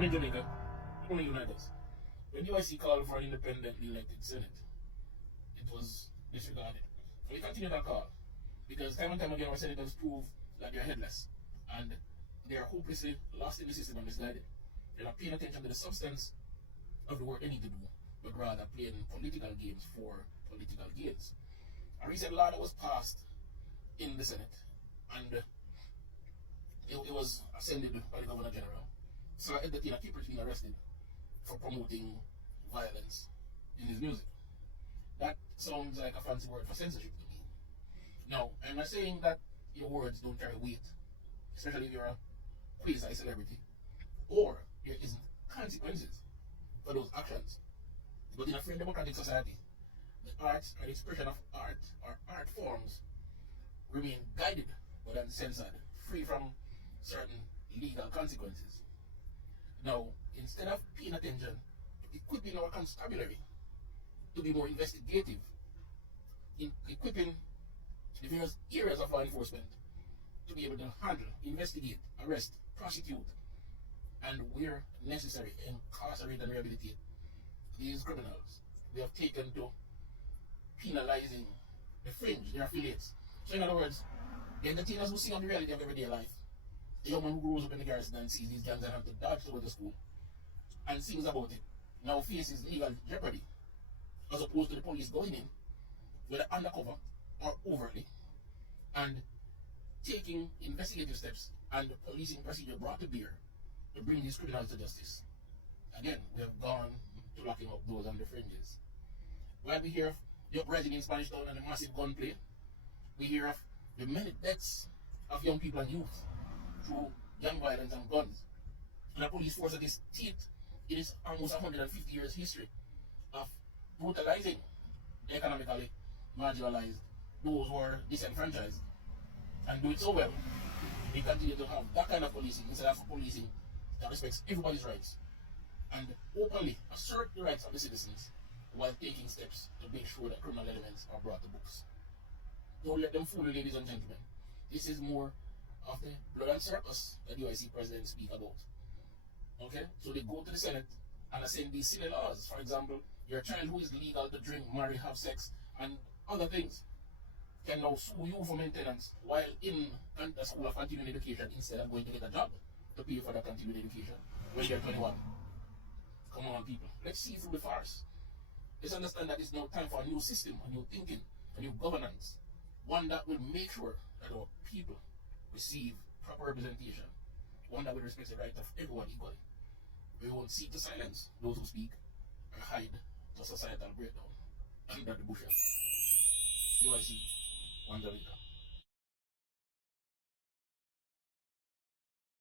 But in Jamaica, only United States. When UIC called for an independently elected Senate, it was disregarded. So we continued that call because time and time again our senators prove that they're headless and they are hopelessly lost in the system and misguided. They're not paying attention to the substance of the work they need to do, but rather playing political games for political gains. A recent law that was passed in the Senate and it was ascended by the Governor General. So entertainer keepers being arrested for promoting violence in his music. That sounds like a fancy word for censorship to me. Now, I'm not saying that your words don't carry weight, especially if you're a quasi-celebrity, or there isn't consequences for those actions. But in a free democratic society, the arts or the expression of art or art forms remain guided but uncensored, free from certain legal consequences. Now, instead of paying attention to equipping our constabulary to be more investigative, in equipping the various areas of law enforcement to be able to handle, investigate, arrest, prosecute, and where necessary, incarcerate and rehabilitate these criminals, we have taken to penalizing the fringe, their affiliates. So in other words, the entertainers who see on the reality of everyday life, the young man who grows up in the garrison and sees these gangs and have to dodge to go to school and sings about it, now faces legal jeopardy, as opposed to the police going in, whether undercover or overtly, and taking investigative steps and the policing procedure brought to bear to bring these criminals to justice. Again, we have gone to locking up those on the fringes. While we hear of the uprising in Spanish Town and the massive gunplay, we hear of the many deaths of young people and youth through gang violence and guns. And a police force that is teeth in its almost 150 years history of brutalizing the economically marginalized, those who are disenfranchised, and do it so well. We continue to have that kind of policing instead of policing that respects everybody's rights and openly assert the rights of the citizens while taking steps to make sure that criminal elements are brought to books. Don't let them fool you, ladies and gentlemen. This is more of the blood and circus that UIC presidents speak about. Okay? So they go to the Senate and ascend these silly laws. For example, your child who is legal to drink, marry, have sex, and other things can now sue you for maintenance while in a school of continuing education instead of going to get a job to pay for that continuing education when you're 21. Come on, people. Let's see through the farce. Let's understand that it's now time for a new system, a new thinking, a new governance. One that will make sure that our people receive proper representation. One that will respect the right of everyone equally. We won't seek to silence those who speak or hide the societal breakdown under the bushes. UIC, one Jamaica.